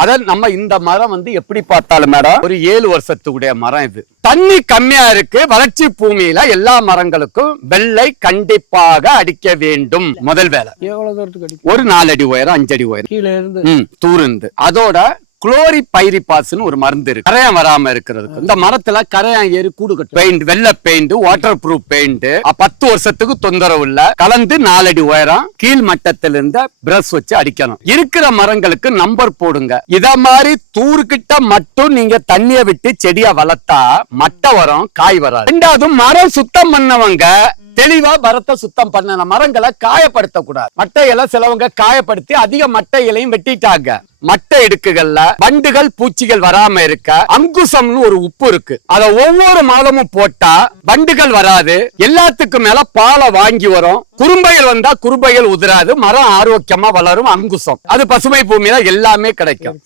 அத நம்ம இந்த மரம் வந்து எப்படி பார்த்தாலும் மேடம் ஒரு 7 வருஷத்துடைய மரம் இது. தண்ணி கம்மியா இருக்கு, வறட்சி பூமியில எல்லா மரங்களுக்கும் வெள்ளை கண்டிப்பாக அடிக்க வேண்டும். முதல் வேலை எவ்வளவு தூரத்துக்கு அடிக்கும்? ஒரு 4 அடி உயரம் 5 அடி உயரம் கீழே இருந்து தூர்ந்து. அதோட குளோரிபைரிபாஸ்னு ஒரு மருந்து இருக்கு, கரையான் வராம இருக்கிறதுக்கு. இந்த மரத்துல கரையான் ஏறி கூடு கட்டும். பெயிண்ட், வெள்ளை பெயிண்ட், வாட்டர் ப்ரூஃப் பெயிண்ட், 10 வருஷத்துக்கு தொந்தரவு இல்ல. கலந்து 4 அடி உயரம் கீழ் மட்டத்தில இருந்து பிரஷ் வச்சு அடிக்கணும். இருக்கிற மரங்களுக்கு நம்பர் போடுங்க. இத மாதிரி தூர்கிட்ட மட்டும் நீங்க தண்ணிய விட்டு செடியை வளர்த்தா மட்டை வரும், காய் வராது. ரெண்டாவது, மரம் சுத்தம் பண்ணவங்க தெளிவா மரத்தை சுத்தம் பண்ண, மரங்களை காயப்படுத்த கூடாது. மட்டை இலை சிலவங்க காயப்படுத்தி அதிக மட்டை இலையும் வெட்டிட்டாங்க. மட்டை இடுக்குகள்ல வண்டுகள் பூச்சிகள் வராம இருக்க அங்குசம்னு ஒரு உப்பு இருக்கு, அத ஒவ்வொரு மாதமும் போட்டா வண்டுகள் வராது. எல்லாத்துக்கும் மேல பாலை வாங்கி வரும். குறும்பைகள் வந்தா குறும்பைகள் உதிராது, மரம் ஆரோக்கியமா வளரும். அங்குசம் அது பசுமை பூமியில எல்லாமே கிடைக்கும்.